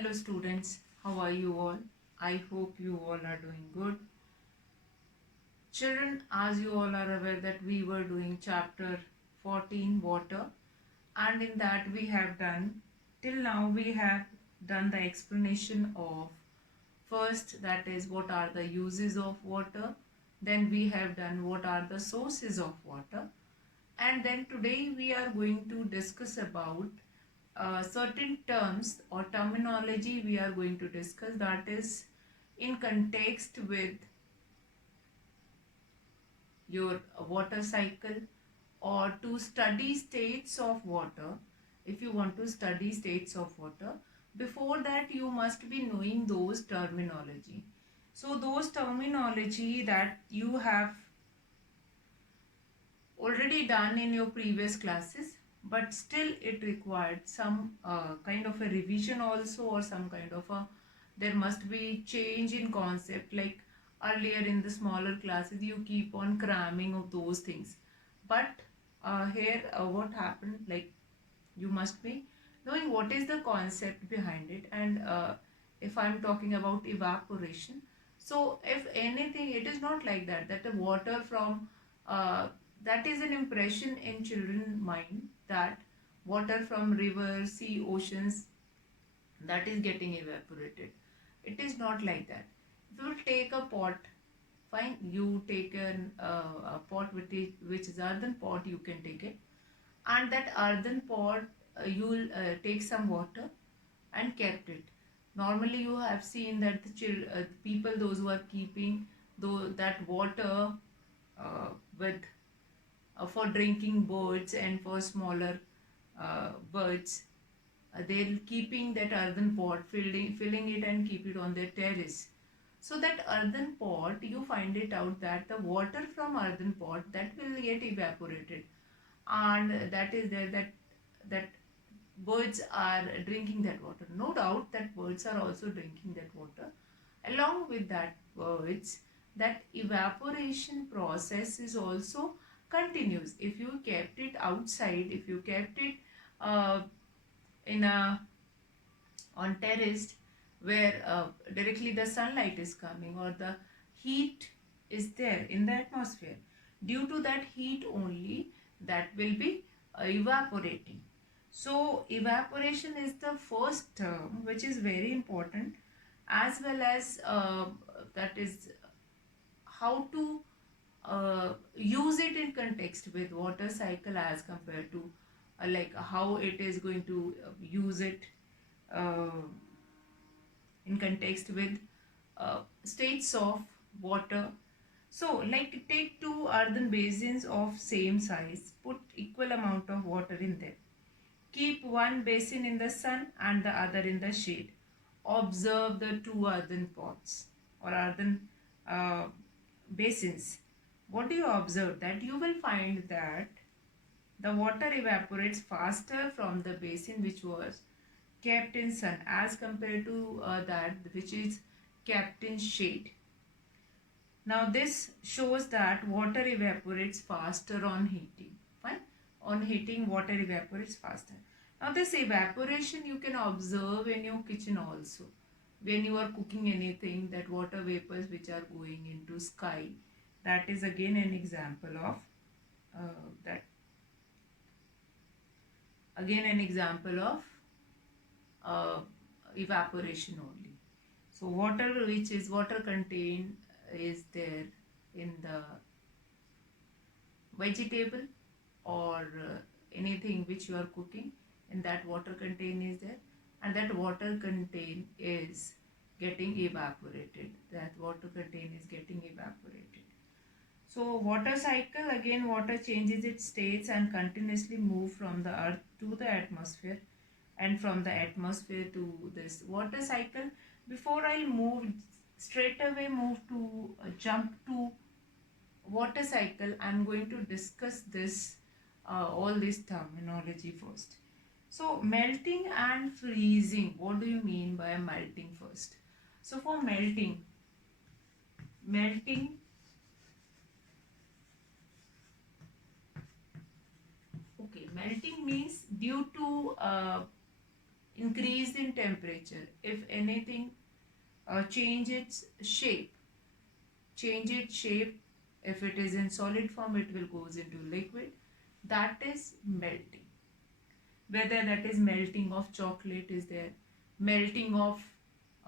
Hello students, how are you all? I hope you all are doing good. Children, as you all are aware that we were doing chapter 14 water, and in that we have done, till now we have done the explanation of first, that is what are the uses of water, then we have done what are the sources of water, and then today we are going to discuss about certain terms or terminology we are going to discuss, that is in context with your water cycle, or to study states of water. If you want to study states of water, before that you must be knowing those terminology. So those terminology that you have already done in your previous classes, but still it required some kind of a revision also, or some kind of a, there must be change in concept. Like earlier in the smaller classes you keep on cramming of those things, but here what happened, like you must be knowing what is the concept behind it. And if I'm talking about evaporation, so if anything, it is not like that, that the water from uh, that is an impression in children mind, that water from rivers, sea, oceans, that is getting evaporated. It is not like that. If you take a pot, fine, you take a pot which is earthen pot, you can take it, and that earthen pot, you'll take some water and kept it. Normally you have seen that the people, those who are keeping that water uh, with for drinking birds and for smaller birds, they're keeping that earthen pot, filling it and keep it on their terrace. So that earthen pot, you find it out that the water from earthen pot, that will get evaporated, and that is there, that birds are drinking that water. No doubt that birds are also drinking that water. Along with that birds, that evaporation process is also continues. If you kept it outside, if you kept it uh, in a on terrace, where directly the sunlight is coming, or the heat is there in the atmosphere, due to that heat only, that will be evaporating. So evaporation is the first term which is very important, as well as that is how to use it in context with water cycle, as compared to like how it is going to use it uh, in context with states of water. So, like take two earthen basins of same size, put equal amount of water in them. Keep one basin in the sun and the other in the shade. Observe the two earthen pots or earthen uh, basins. What do you observe? That you will find that the water evaporates faster from the basin which was kept in sun, as compared to that which is kept in shade. Now this shows that water evaporates faster on heating. Fine. On heating, water evaporates faster. Now this evaporation you can observe in your kitchen also. When you are cooking anything, that water vapors which are going into sky, that is again an example of that. Again an example of uh, evaporation only. So water, which is water contained, is there in the vegetable, or anything which you are cooking, and that water contain is there, and that water contain is getting evaporated. That water contain is getting evaporated. So water cycle, again water changes its states and continuously move from the earth to the atmosphere, and from the atmosphere to this water cycle. Before I move straight away, move to jump to water cycle, I'm going to discuss this all this terminology first. So melting and freezing, what do you mean by melting first? So for melting, okay, melting means due to increase in temperature, if anything change its shape, change its shape, if it is in solid form it will goes into liquid, that is melting. Whether that is melting of chocolate is there, melting of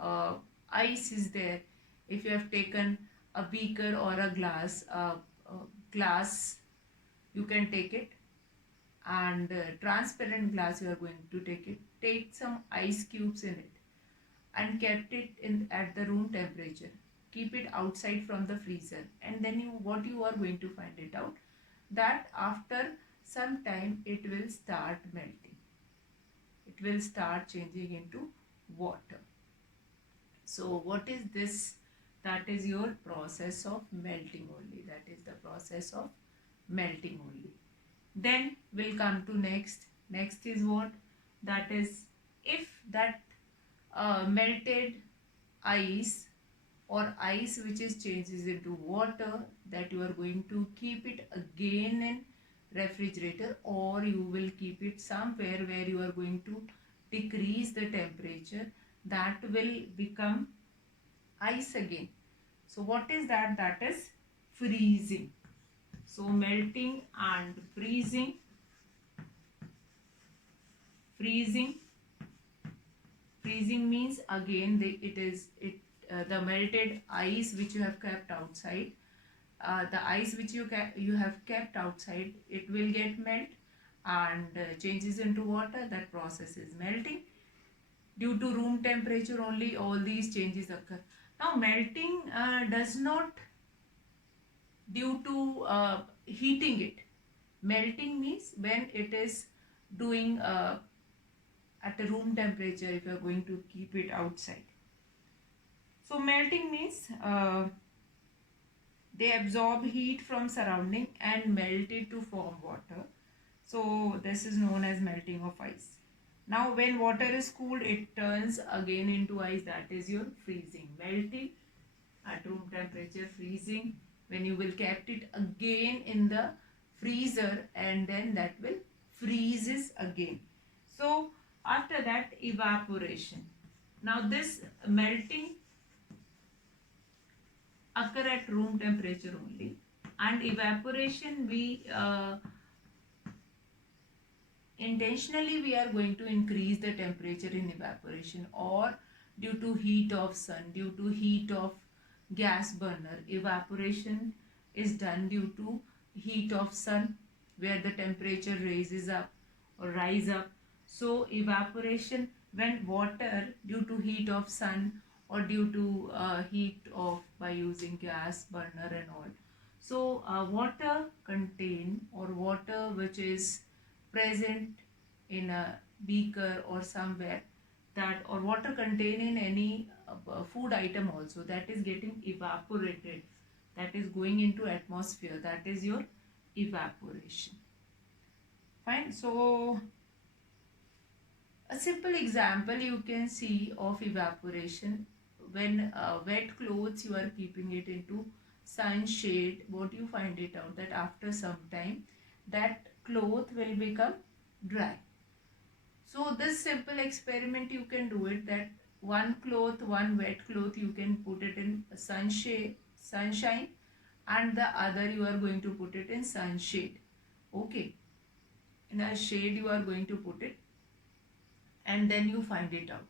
uh, ice is there. If you have taken a beaker or a glass, you can take it, and transparent glass you are going to take it, take some ice cubes in it and kept it in at the room temperature, keep it outside from the freezer, and then what you are going to find it out that after some time it will start melting, it will start changing into water. So what is this? That is your process of melting only, that is the process of melting only. Then we'll come to next is what? That is, if that melted ice or ice which is changes into water, that you are going to keep it again in refrigerator, or you will keep it somewhere where you are going to decrease the temperature, that will become ice again. So what is that? That is freezing. So melting and freezing. Freezing freezing means again the melted ice which you have kept outside, the ice which you have kept outside, it will get melt and changes into water. That process is melting. Due to room temperature only all these changes occur. Now melting does not due to heating it. Melting means when it is doing at a room temperature, if you are going to keep it outside. So melting means they absorb heat from surrounding and melt it to form water. So this is known as melting of ice. Now when water is cooled, it turns again into ice, that is your freezing. Melting at room temperature, freezing when you will kept it again in the freezer, and then that will freezes again. So after that, evaporation. Now this melting occur at room temperature only, and evaporation intentionally we are going to increase the temperature in evaporation, or due to heat of sun, due to heat of gas burner. Evaporation is done due to heat of sun, where the temperature raises up or rise up. So evaporation, when water due to heat of sun or due to heat of by using gas burner and all. So water contain, or water which is present in a beaker or somewhere, that or water contained in any food item also, that is getting evaporated, that is going into atmosphere, that is your evaporation. Fine. So a simple example you can see of evaporation, when wet clothes you are keeping it into sunshade, what you find it out that after some time that cloth will become dry. So this simple experiment you can do it, that one wet cloth you can put it in sunshine, and the other you are going to put it in sunshade. Okay, in a shade you are going to put it, and then you find it out.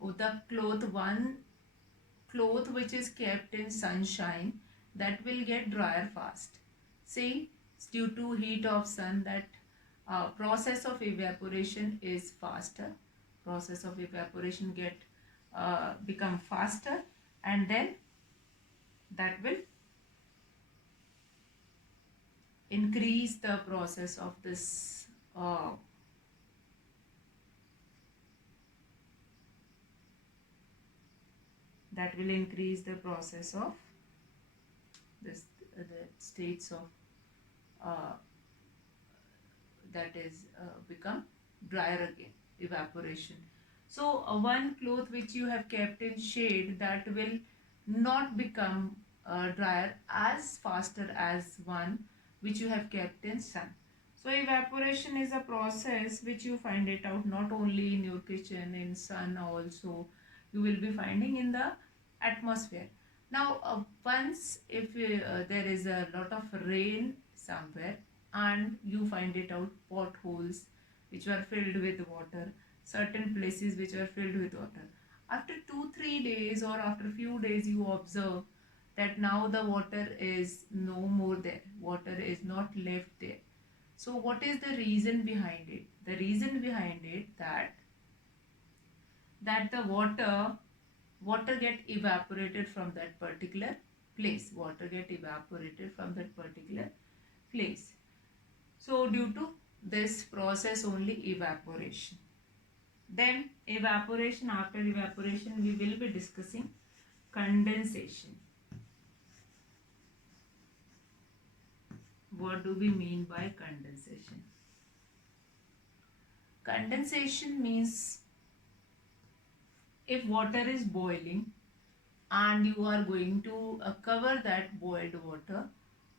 Oh, the one cloth which is kept in sunshine, that will get drier fast. See, it's due to heat of sun, that process of evaporation is faster. Process of evaporation get become faster, and then that will increase the process of this that will increase the process of this the states of uh, that is become drier again, evaporation. So one cloth which you have kept in shade, that will not become drier as faster as one which you have kept in sun. So evaporation is a process which you find it out not only in your kitchen, in sun also you will be finding in the atmosphere. Now once if there is a lot of rain somewhere and you find it out potholes which were filled with water, certain places which were filled with water. After 2-3 days or after few days you observe that now the water is no more there, water is not left there. So what is the reason behind it? The reason behind it that the water get evaporated from that particular place. Water get evaporated from that particular place. So due to this process only evaporation. Then evaporation, after evaporation we will be discussing condensation. What do we mean by condensation? Condensation means if water is boiling and you are going to cover that boiled water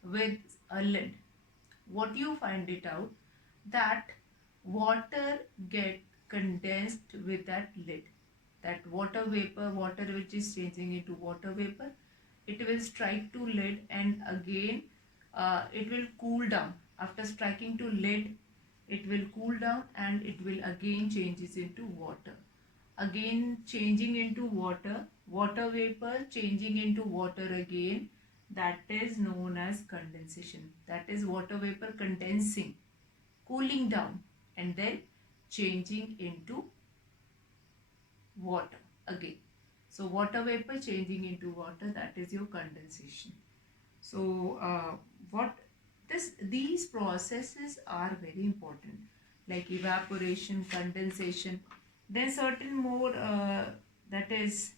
with a lid, what you find it out that water get condensed with that lid. That water vapor, water which is changing into water vapor, it will strike to lid and again it will cool down. After striking to lid, it will cool down and it will again changes into water. Again changing into water, water vapor changing into water again, that is known as condensation. That is water vapor condensing, cooling down and then changing into water again. So water vapor changing into water, that is your condensation. So what these processes are very important, like evaporation, condensation. Then certain more that is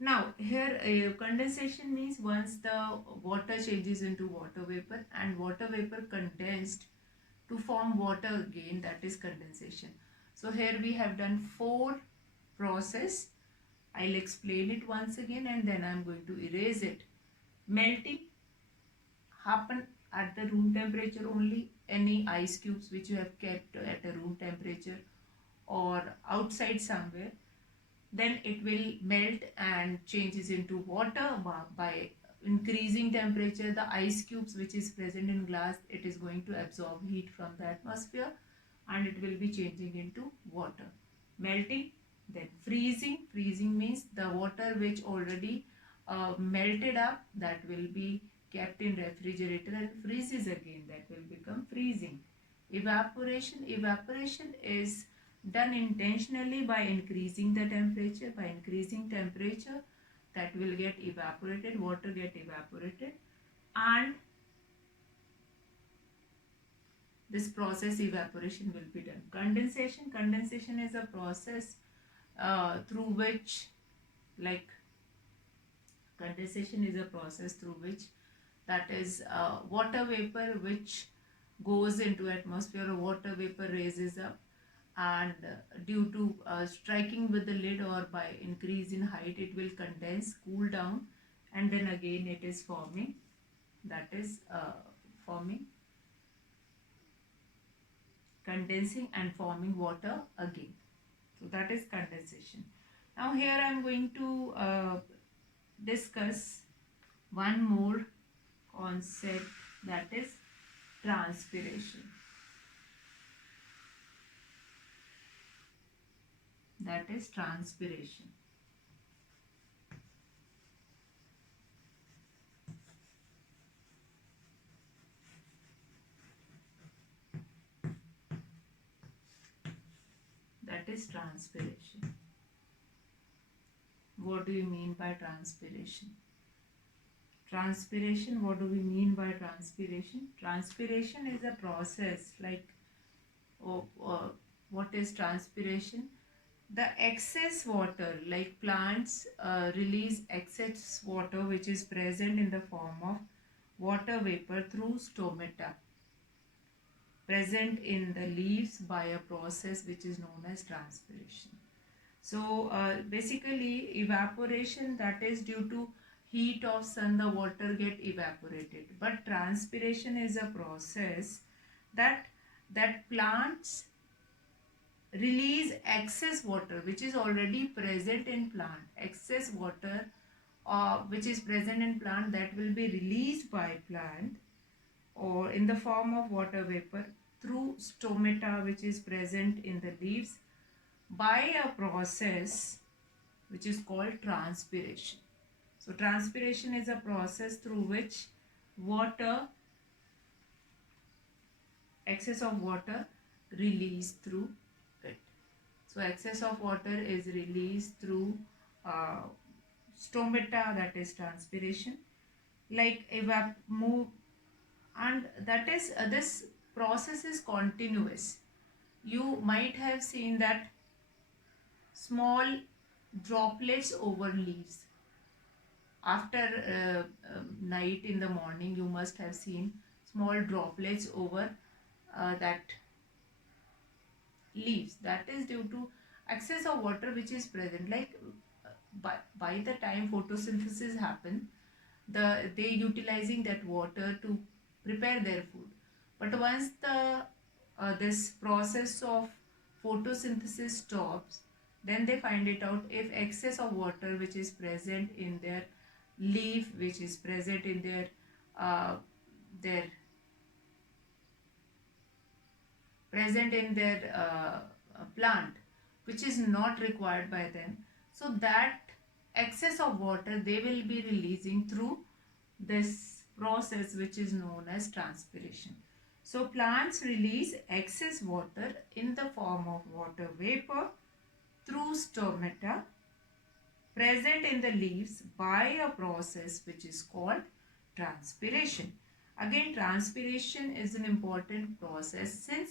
now here condensation means once the water changes into water vapor and water vapor condensed to form water again, that is condensation. So here we have done 4 process. I'll explain it once again and then I'm going to erase it. Melting happen at the room temperature only. Any ice cubes which you have kept at a room temperature or outside somewhere, then it will melt and changes into water by increasing temperature. The ice cubes which is present in glass, it is going to absorb heat from the atmosphere and it will be changing into water. Melting, then freezing. Freezing means the water which already melted up, that will be kept in refrigerator and freezes again, that will become freezing. Evaporation, evaporation is done intentionally by increasing the temperature. By increasing temperature, that will get evaporated, water get evaporated, and this process evaporation will be done. Condensation, condensation is a process through which, like condensation is a process through which, that is water vapor which goes into atmosphere, or water vapor raises up and due to striking with the lid or by increase in height, it will condense, cool down, and then again it is forming, that is forming, condensing and forming water again. So that is condensation. Now here I am going to discuss one more concept, that is transpiration. That is transpiration. That is transpiration. What do you mean by transpiration? Transpiration, what do we mean by transpiration? Transpiration is a process like, what is transpiration? The excess water, like plants release excess water which is present in the form of water vapor through stomata, present in the leaves by a process which is known as transpiration. So basically evaporation, that is due to heat of sun the water get evaporated. But transpiration is a process that plants release excess water which is already present in plant. Excess water which is present in plant, that will be released by plant or in the form of water vapor through stomata which is present in the leaves by a process which is called transpiration. So transpiration is a process through which water, excess of water released through it. So excess of water is released through uh, stomata, that is transpiration, like move, and that is this process is continuous. You might have seen that small droplets over leaves after night in the morning. You must have seen small droplets over that leaves. That is due to excess of water which is present. Like by the time photosynthesis happen, they utilizing that water to prepare their food. But once the this process of photosynthesis stops, then they find it out if excess of water which is present in their leaf, which is present in their present in their plant, which is not required by them, so that excess of water they will be releasing through this process which is known as transpiration. So plants release excess water in the form of water vapor through stomata present in the leaves by a process which is called transpiration. Again, transpiration is an important process, since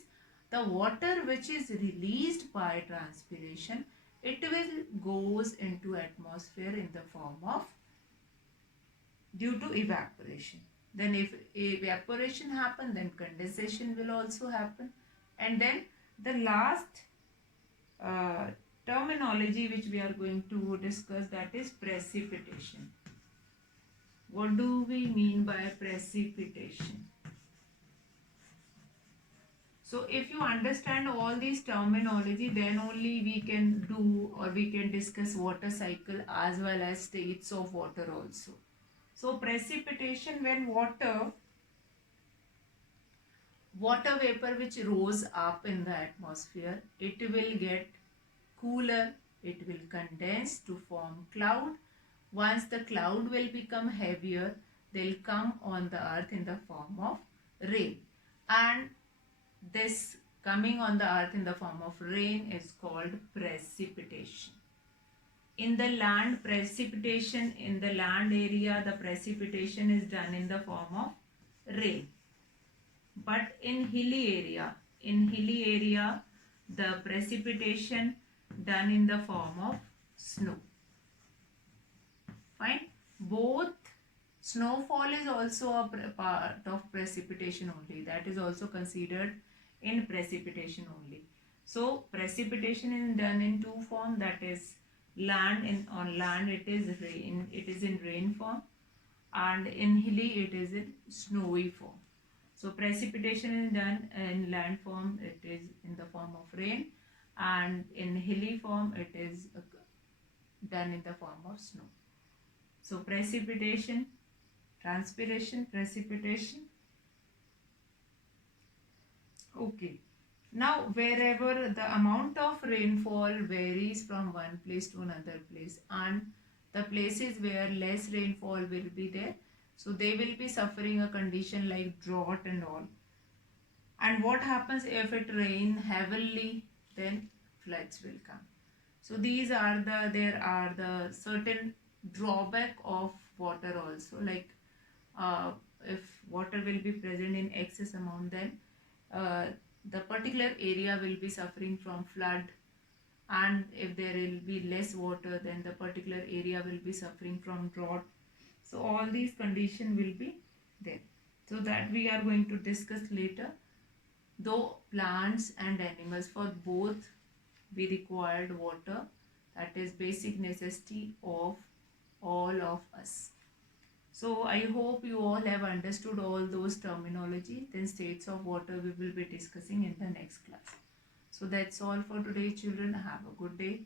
the water which is released by transpiration, it will goes into atmosphere in the form of due to evaporation. Then if evaporation happen, then condensation will also happen. And then the last uh, terminology which we are going to discuss, that is precipitation. What do we mean by precipitation? So if you understand all these terminology, then only we can do or we can discuss water cycle as well as states of water also. So precipitation, when water vapor which rose up in the atmosphere, it will get cooler, it will condense to form cloud. Once the cloud will become heavier, they'll come on the earth in the form of rain. And this coming on the earth in the form of rain is called precipitation. In the land, precipitation in the land area, the precipitation is done in the form of rain. But in hilly area, the precipitation done in the form of snow. Fine. Both snowfall is also a part of precipitation only. That is also considered in precipitation only. So precipitation is done in two form, that is on land it is rain, it is in rain form, and in hilly it is in snowy form. So precipitation is done in land form, it is in the form of rain, and in hilly form it is done in the form of snow. So precipitation, transpiration, precipitation. Okay. Now wherever the amount of rainfall varies from one place to another place, and the places where less rainfall will be there, so they will be suffering a condition like drought and all. And what happens if it rain heavily, then floods will come. So there are the certain drawback of water also, like if water will be present in excess amount, then uh, the particular area will be suffering from flood, and if there will be less water, then the particular area will be suffering from drought. So all these conditions will be there, so that we are going to discuss later. Though plants and animals, for both we required water, that is basic necessity of all of us. So I hope you all have understood all those terminology. Then states of water we will be discussing in the next class. So that's all for today, children. Have a good day.